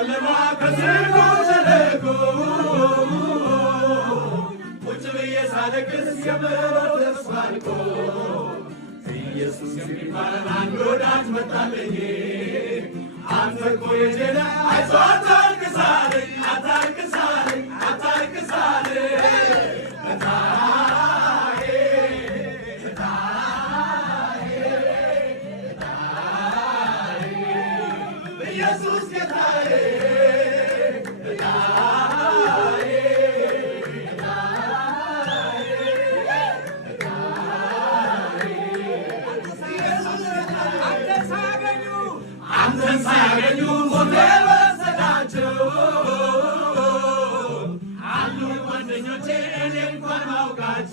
ከጨለማ ከዝርጎ ሸለቆ ቁጭ ብዬ ሳለቅስ የምሮጥ ተስፋ አልቆ ኢየሱስ የሚባል አንድ ወዳጅ መጣልኝ አንተ እኮ ልጄ ነህ አይዞህ አታልቅስ አለኝ አታልቅስ አለኝ አታልቅስ አለኝ ኢየሱስ ጌታዬ አንተን ሳያገኙ ሞት ወሰዳቸው አሉ ጓደኞቼ እኔ እንኳን ማውቃቸው